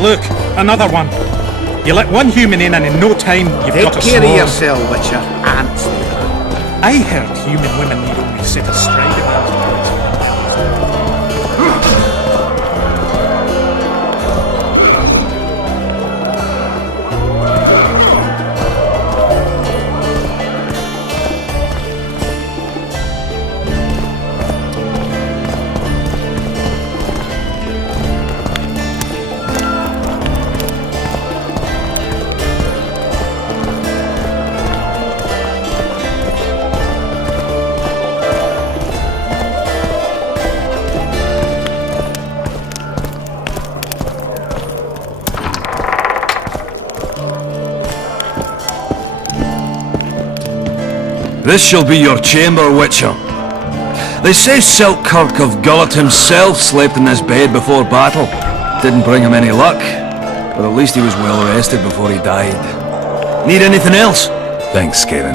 Look, another one. You let one human in and in no time you've got a Take care swarm. of yourself, Witcher. Ants they are. I heard human women need only sit astride a man's place. This shall be your chamber, Witcher. They say Selkirk of Gullet himself slept in this bed before battle. Didn't bring him any luck, but at least he was well rested before he died. Need anything else? Thanks, Skaven.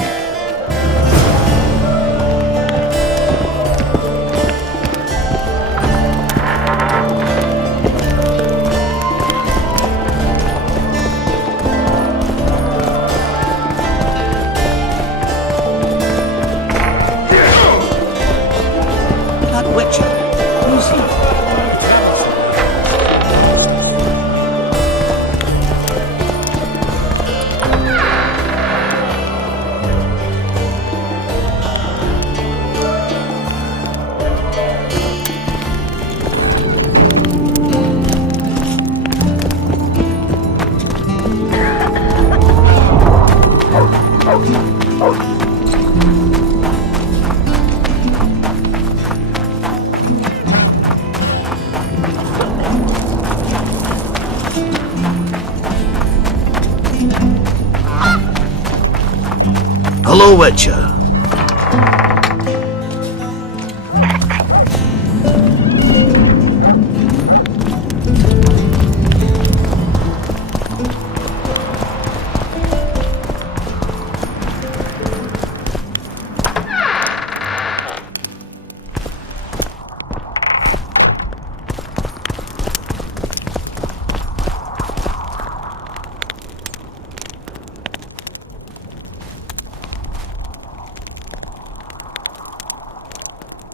Hello, Witcher.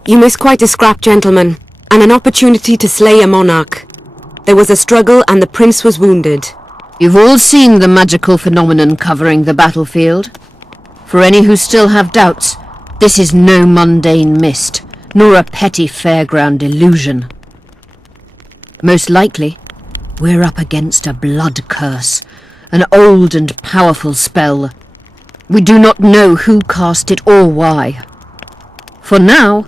You miss quite a scrap, gentlemen, and an opportunity to slay a monarch. There was a struggle and the prince was wounded. You've all seen the magical phenomenon covering the battlefield. For any who still have doubts, this is no mundane mist, nor a petty fairground illusion. Most likely, we're up against a blood curse, an old and powerful spell. We do not know who cast it or why. For now,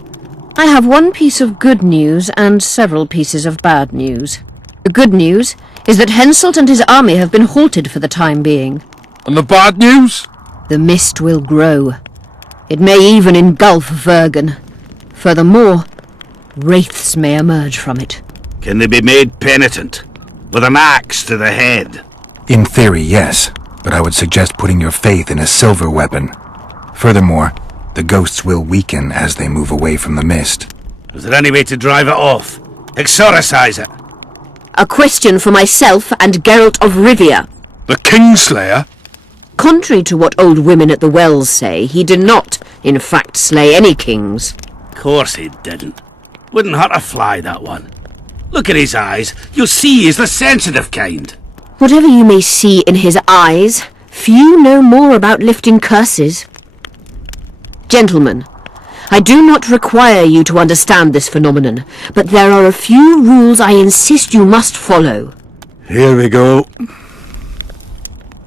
I have one piece of good news and several pieces of bad news. The good news is that Henselt and his army have been halted for the time being. And the bad news? The mist will grow. It may even engulf Vergen. Furthermore, wraiths may emerge from it. Can they be made penitent? With an axe to the head? In theory, yes, but I would suggest putting your faith in a silver weapon. Furthermore, the ghosts will weaken as they move away from the mist. Is there any way to drive it off? Exorcise it? A question for myself and Geralt of Rivia. The Kingslayer? Contrary to what old women at the wells say, he did not, in fact, slay any kings. Of course he didn't. Wouldn't hurt a fly, that one. Look at his eyes. You'll see he's the sensitive kind. Whatever you may see in his eyes, few know more about lifting curses. Gentlemen, I do not require you to understand this phenomenon, but there are a few rules I insist you must follow. Here we go.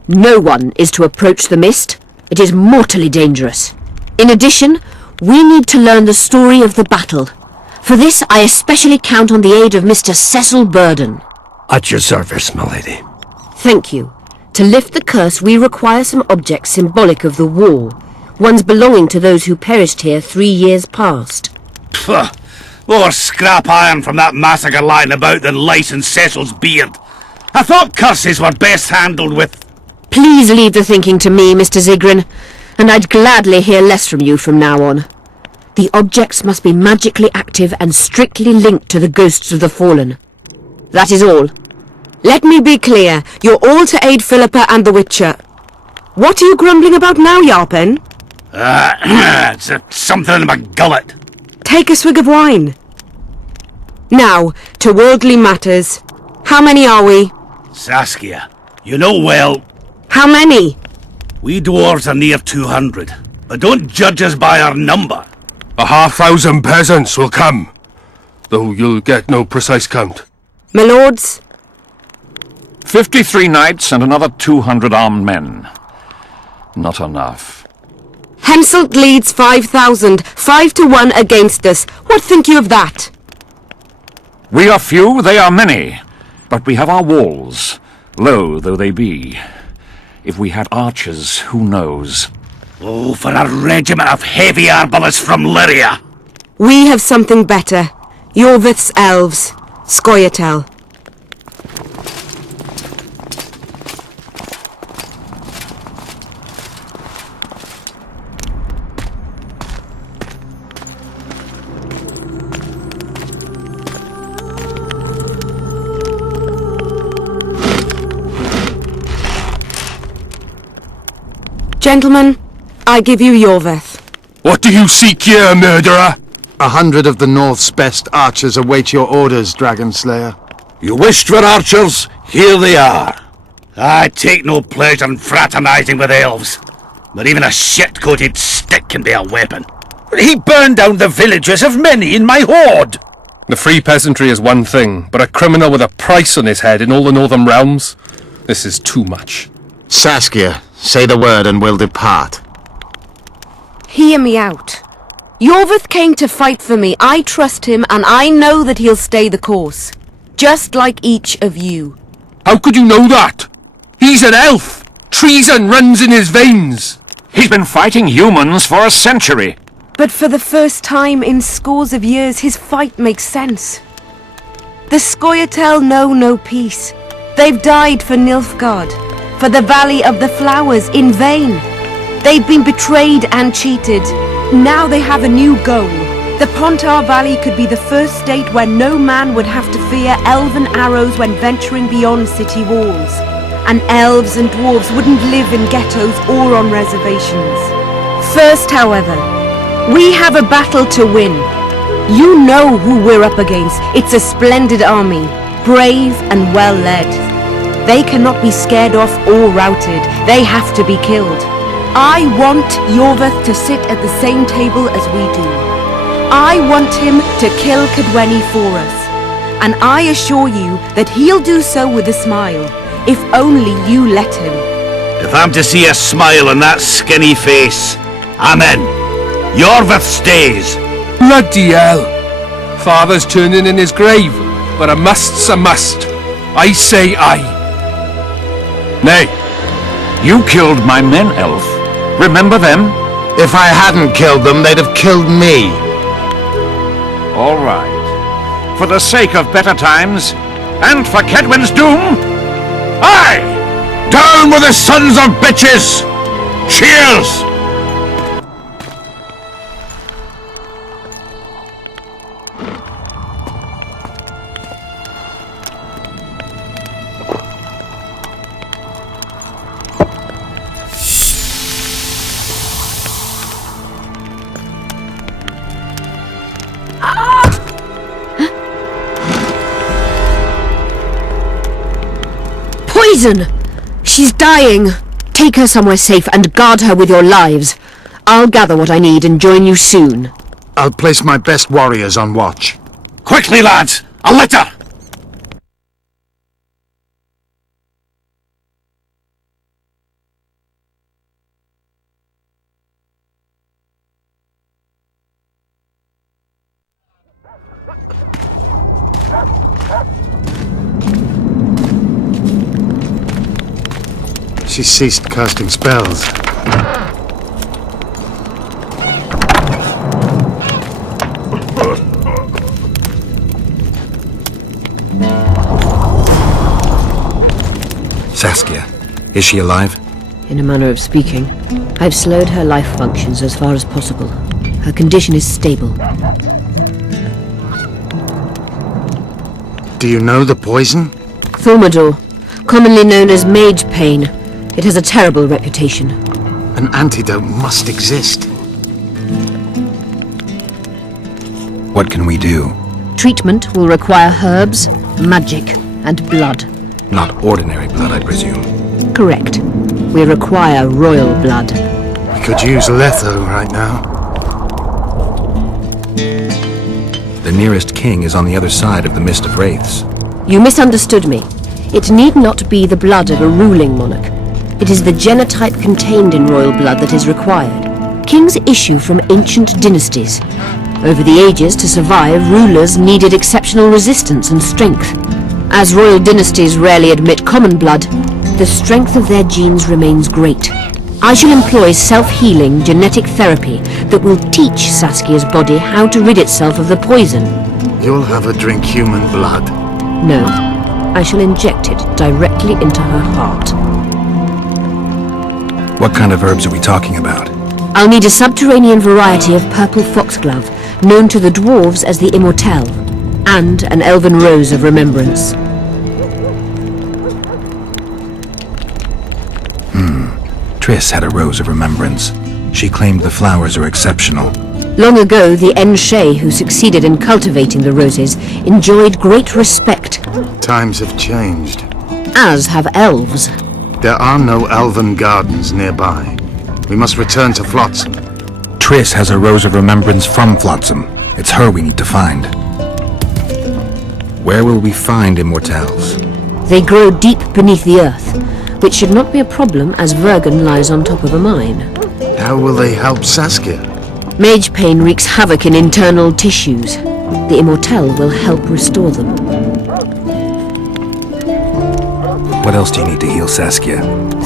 No one is to approach the mist. It is mortally dangerous. In addition, we need to learn the story of the battle. For this, I especially count on the aid of Mr. Cecil Burden. At your service, my lady. Thank you. To lift the curse, we require some objects symbolic of the war. Ones belonging to those who perished here 3 years past. Pfft! More scrap iron from that massacre lying about than lice in Cecil's beard. I thought curses were best handled with... Please leave the thinking to me, Mr. Zigrin, and I'd gladly hear less from you from now on. The objects must be magically active and strictly linked to the ghosts of the fallen. That is all. Let me be clear. You're all to aid Philippa and the Witcher. What are you grumbling about now, Yarpen? It's something in my gullet. Take a swig of wine. Now, to worldly matters. How many are we? Saskia, you know well, How many? we dwarves are near 200, but don't judge us by our number. 1,500 peasants will come, though you'll get no precise count. My lords? 53 knights and another 200 armed men. Not enough. Henselt leads 5,000, 5 to 1 against us. What think you of that? We are few, they are many. But we have our walls, low though they be. If we had archers, who knows? Oh, for a regiment of heavy arbalists from Lyria! We have something better. Iorveth's elves. Scoia'tael. Gentlemen, I give you Iorveth. What do you seek here, murderer? 100 of the North's best archers await your orders, Dragon Slayer. You wished for archers? Here they are. I take no pleasure in fraternizing with elves, but even a shit-coated stick can be a weapon. He burned down the villages of many in my horde. The free peasantry is one thing, but a criminal with a price on his head in all the Northern realms? This is too much. Saskia, say the word and we'll depart. Hear me out. Iorveth came to fight for me. I trust him, and I know that he'll stay the course. Just like each of you. How could you know that? He's an elf! Treason runs in his veins! He's been fighting humans for a century. But for the first time in scores of years, his fight makes sense. The Scoia'tael know no peace. They've died for Nilfgaard, for the Valley of the Flowers, in vain. They've been betrayed and cheated. Now they have a new goal. The Pontar Valley could be the first state where no man would have to fear elven arrows when venturing beyond city walls. And elves and dwarves wouldn't live in ghettos or on reservations. First, however, we have a battle to win. You know who we're up against. It's a splendid army, brave and well led. They cannot be scared off or routed. They have to be killed. I want Iorveth to sit at the same table as we do. I want him to kill Cadwenny for us. And I assure you that he'll do so with a smile, if only you let him. If I'm to see a smile on that skinny face, I'm in. Iorveth stays. Bloody hell! Father's turning in his grave, but a must's a must. I say aye. Nay, you killed my men, Elf. Remember them? If I hadn't killed them, they'd have killed me. All right. For the sake of better times, and for Kedwin's doom, aye! Down with the sons of bitches! Cheers! Poison! She's dying! Take her somewhere safe and guard her with your lives. I'll gather what I need and join you soon. I'll place my best warriors on watch. Quickly, lads! A litter! She ceased casting spells. Saskia, is she alive? In a manner of speaking, I've slowed her life functions as far as possible. Her condition is stable. Do you know the poison? Thermidor, commonly known as Mage Pain. It has a terrible reputation. An antidote must exist. What can we do? Treatment will require herbs, magic, and blood. Not ordinary blood, I presume. Correct. We require royal blood. We could use Letho right now. The nearest king is on the other side of the Mist of Wraiths. You misunderstood me. It need not be the blood of a ruling monarch. It is the genotype contained in royal blood that is required. Kings issue from ancient dynasties. Over the ages, to survive, rulers needed exceptional resistance and strength. As royal dynasties rarely admit common blood, the strength of their genes remains great. I shall employ self-healing genetic therapy that will teach Saskia's body how to rid itself of the poison. You'll have her drink human blood. No, I shall inject it directly into her heart. What kind of herbs are we talking about? I'll need a subterranean variety of purple foxglove, known to the dwarves as the Immortelle, and an elven rose of remembrance. Triss had a rose of remembrance. She claimed the flowers are exceptional. Long ago, the Enshe who succeeded in cultivating the roses enjoyed great respect, Times have changed. as have elves. There are no elven gardens nearby. We must return to Flotsam. Triss has a rose of remembrance from Flotsam. It's her we need to find. Where will we find immortelles? They grow deep beneath the earth, which should not be a problem as Vergen lies on top of a mine. How will they help Saskia? Mage pain wreaks havoc in internal tissues. The Immortelle will help restore them. What else do you need to heal Saskia?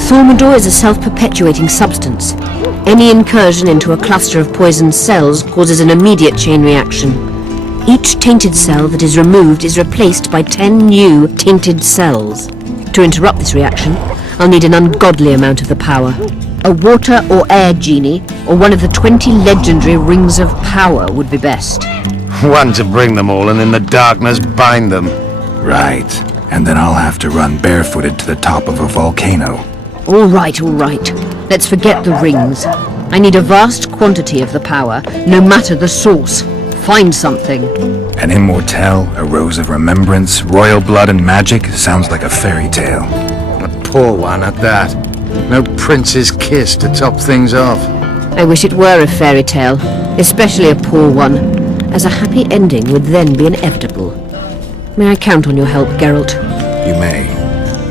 Thermidor is a self-perpetuating substance. Any incursion into a cluster of poisoned cells causes an immediate chain reaction. Each tainted cell that is removed is replaced by 10 new tainted cells. To interrupt this reaction, I'll need an ungodly amount of the power. A water or air genie, or one of the 20 legendary rings of power would be best. One to bring them all and in the darkness bind them. Right. And then I'll have to run barefooted to the top of a volcano. All right. Let's forget the rings. I need a vast quantity of the power, no matter the source. Find something. An immortelle, a rose of remembrance, royal blood and magic sounds like a fairy tale. A poor one at that. No prince's kiss to top things off. I wish it were a fairy tale, especially a poor one, as a happy ending would then be inevitable. May I count on your help, Geralt? You may.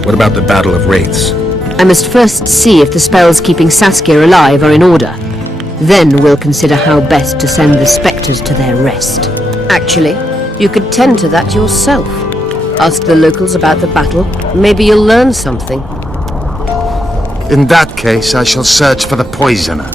What about the Battle of Wraiths? I must first see if the spells keeping Saskia alive are in order. Then we'll consider how best to send the spectres to their rest. Actually, you could tend to that yourself. Ask the locals about the battle. Maybe you'll learn something. In that case, I shall search for the poisoner.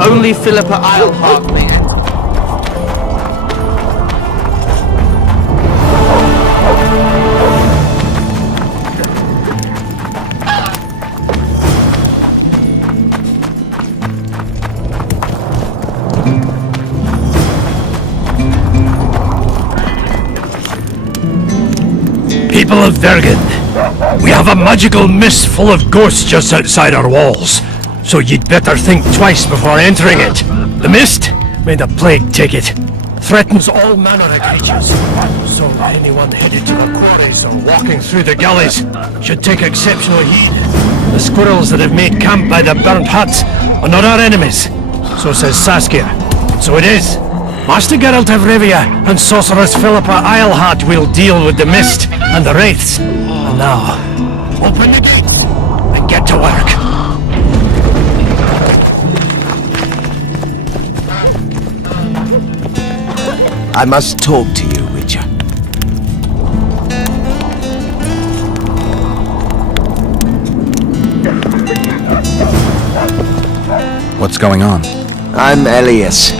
Only Philippa Eilhart may enter. People of Vergen, we have a magical mist full of ghosts just outside our walls, so you'd better think twice before entering it. The mist, may the plague take it, threatens all manner of creatures, so anyone headed to the quarries or walking through the gullies should take exceptional heed. The squirrels that have made camp by the burnt huts are not our enemies, so says Saskia. So it is. Master Geralt of Rivia and Sorceress Philippa Eilhart will deal with the mist and the wraiths. And now, open the gates and get to work. I must talk to you, Witcher. What's going on? I'm Elias,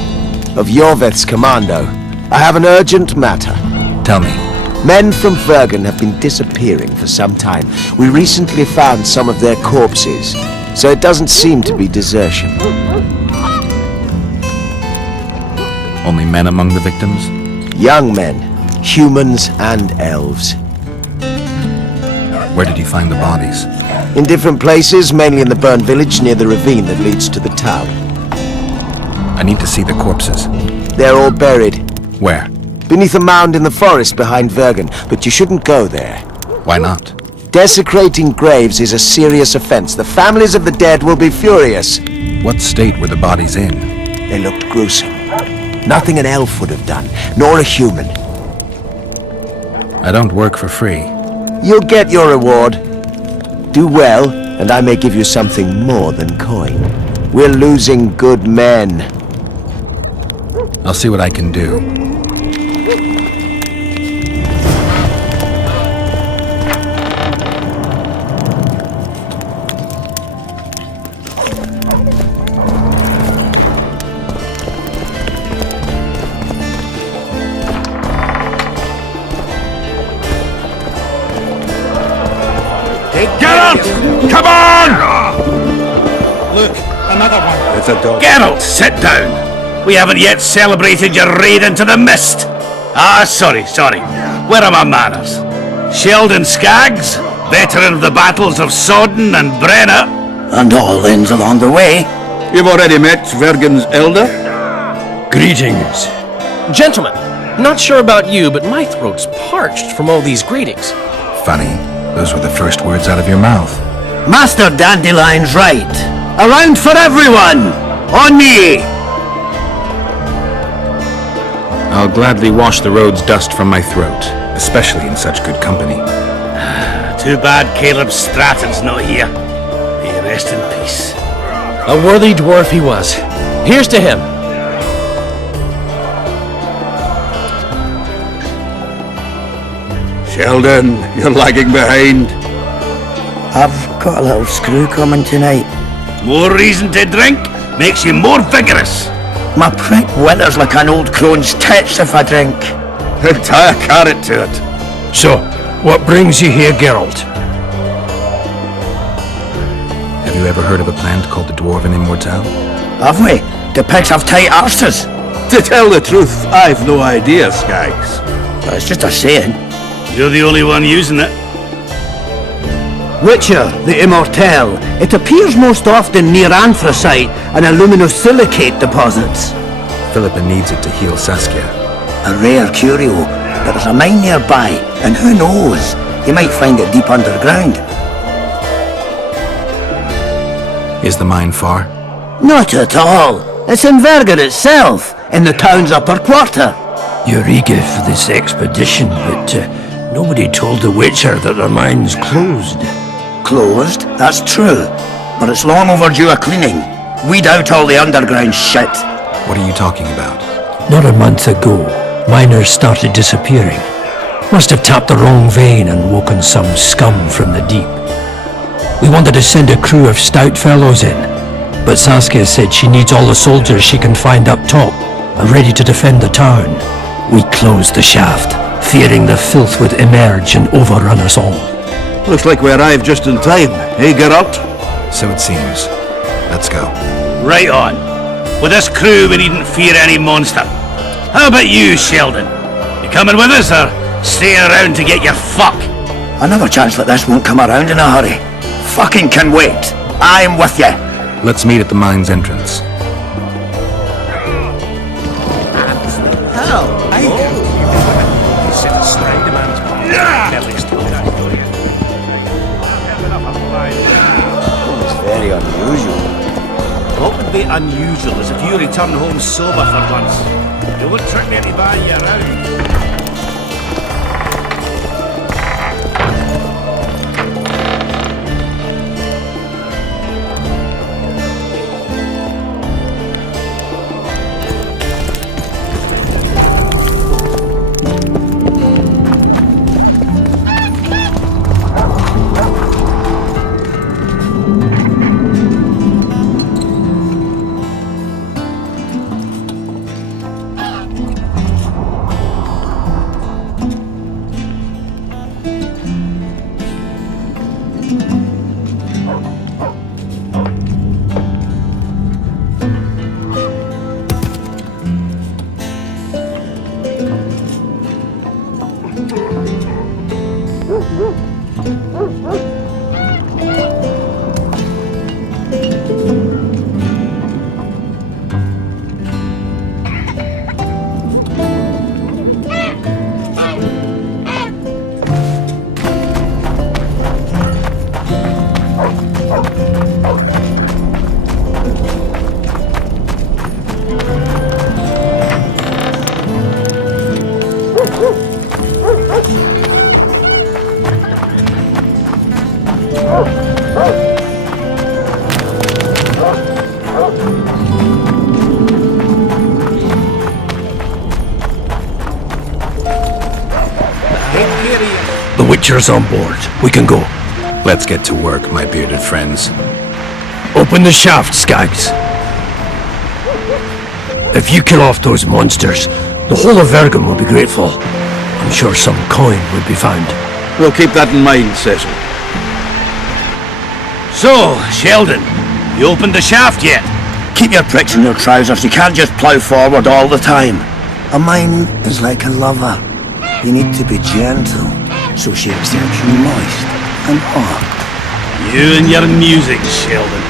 of Iorveth's commando. I have an urgent matter. Tell me. Men from Vergen have been disappearing for some time. We recently found some of their corpses. so it doesn't seem to be desertion. Only men among the victims? Young men, humans and elves. Where did you find the bodies? In different places, mainly in the burned village near the ravine that leads to the town. I need to see the corpses. They're all buried. Where? Beneath a mound in the forest behind Vergen, but you shouldn't go there. Why not? Desecrating graves is a serious offense. The families of the dead will be furious. What state were the bodies in? They looked gruesome. Nothing an elf would have done, nor a human. I don't work for free. You'll get your reward. Do well, and I may give you something more than coin. We're losing good men. I'll see what I can do. Geralt! Come on! Look, another one. It's a dog. Geralt, sit down. We haven't yet celebrated your raid into the mist. Sorry. Where are my manners? Sheldon Skaggs, veteran of the battles of Sodden and Brenna. And all ends along the way. You've already met Vergen's elder? Greetings. Gentlemen, not sure about you, but my throat's parched from all these greetings. Funny, those were the first words out of your mouth. Master Dandelion's right. Around for everyone! On me! I'll gladly wash the road's dust from my throat, especially in such good company. Too bad Caleb Stratton's not here. May he rest in peace. A worthy dwarf he was. Here's to him. Sheldon, you're lagging behind. I've got a little screw coming tonight. More reason to drink makes you more vigorous. My prick withers like an old crone's tits if I drink. Tie a carrot to it. So, what brings you here, Geralt? Have you ever heard of a plant called the Dwarven Immortelle? Have we? The pigs have tight arses. To tell the truth, I've no idea, Skaggs. But it's just a saying. You're the only one using it. Witcher, the Immortelle. It appears most often near anthracite and aluminosilicate deposits. Philippa needs it to heal Saskia. A rare curio, but there's a mine nearby, and who knows? You might find it deep underground. Is the mine far? Not at all. It's in Vergen itself, in the town's upper quarter. You're eager for this expedition, but nobody told the Witcher that their mine's closed. Closed, that's true. But it's long overdue a cleaning. Weed out all the underground shit. What are you talking about? Not a month ago, miners started disappearing. Must have tapped the wrong vein and woken some scum from the deep. We wanted to send a crew of stout fellows in, but Saskia said she needs all the soldiers she can find up top and ready to defend the town. We closed the shaft, fearing the filth would emerge and overrun us all. Looks like we arrived just in time. Hey, Geralt? So it seems. Let's go. Right on. With this crew, we needn't fear any monster. How about you, Sheldon? You coming with us, or staying around to get your fuck? Another chance like this won't come around in a hurry. Fucking can wait. I'm with you. Let's meet at the mine's entrance. It's very unusual. What would be unusual is if you return home sober for once. You won't trick me into buying you around. The Witcher's on board. We can go. Let's get to work, my bearded friends. Open the shaft, Skags. If you kill off those monsters, the whole of Vergen will be grateful. I'm sure some coin will be found. We'll keep that in mind, Cecil. So, Sheldon, you opened the shaft yet? Keep your pricks in your trousers. You can't just plough forward all the time. A mine is like a lover. You need to be gentle, so she accepts you moist and hot. You and your music, Sheldon.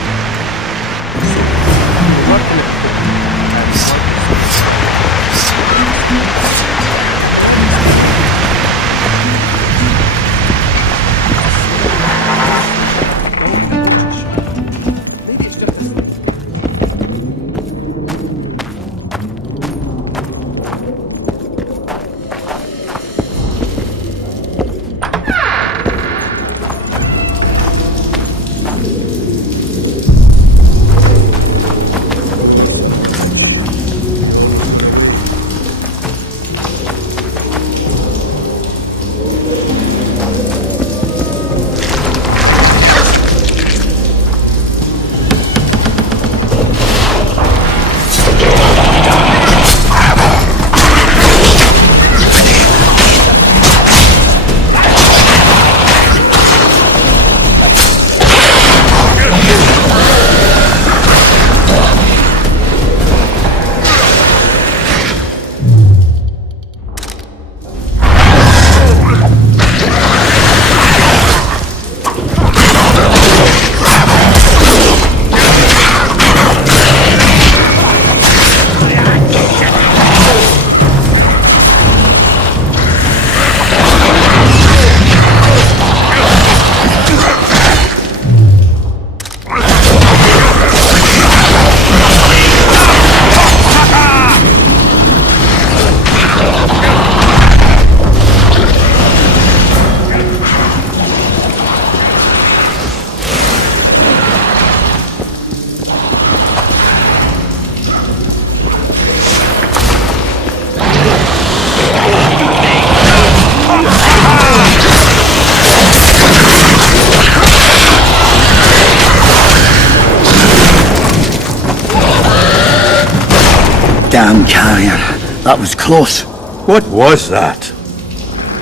Damn carrier. That was close. What was that?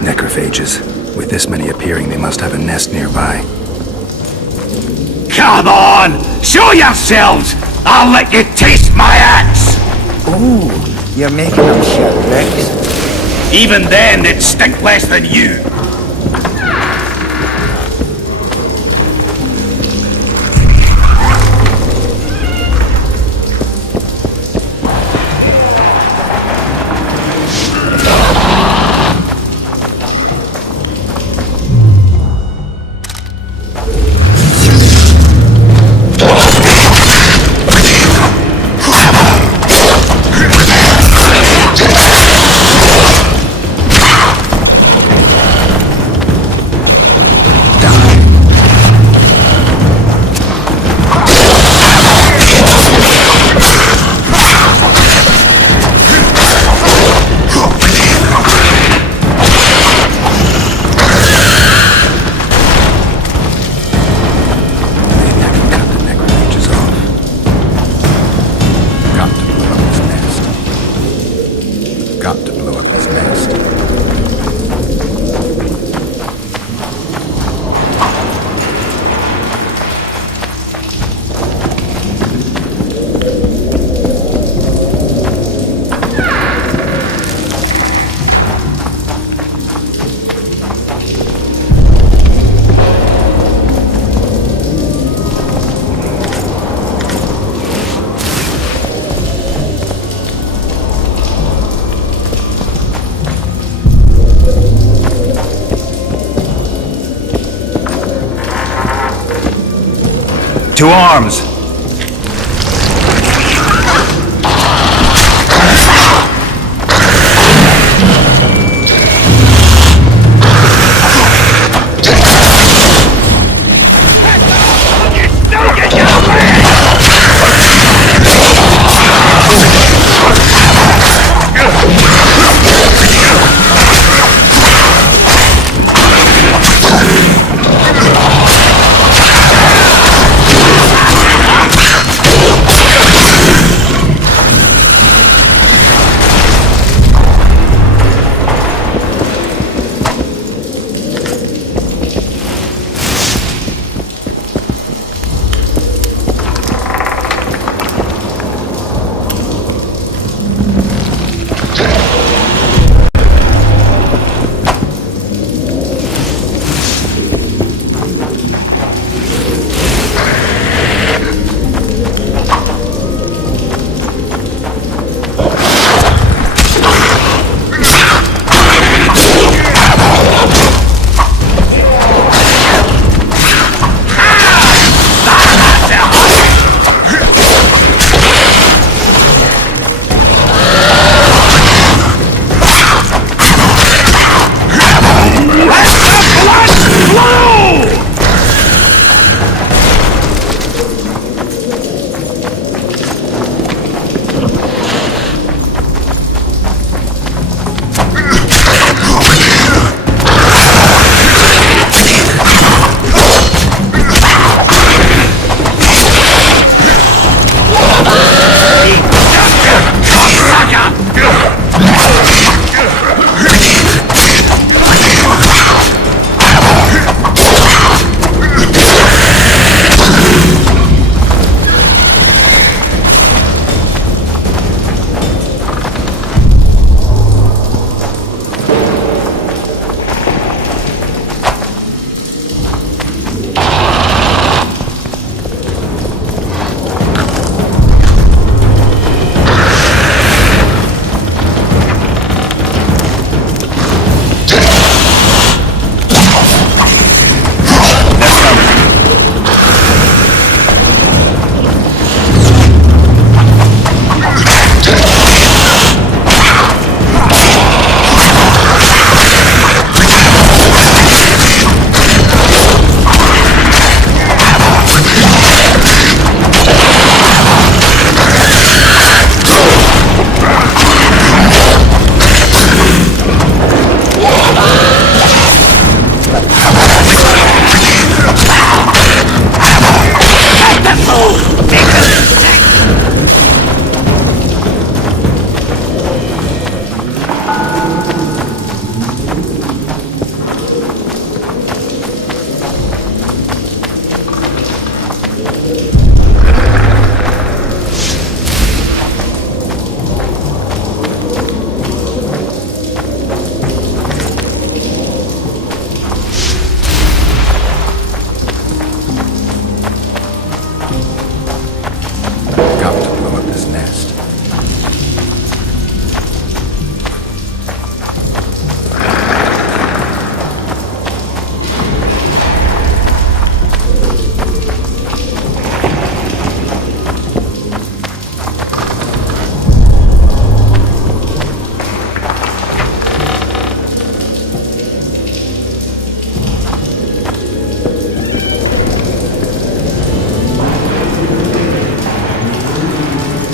Necrophages. With this many appearing, they must have a nest nearby. Come on! Show yourselves! I'll let you taste my axe! Ooh, you're making them shit bricks. Even then, they'd stink less than you. To arms!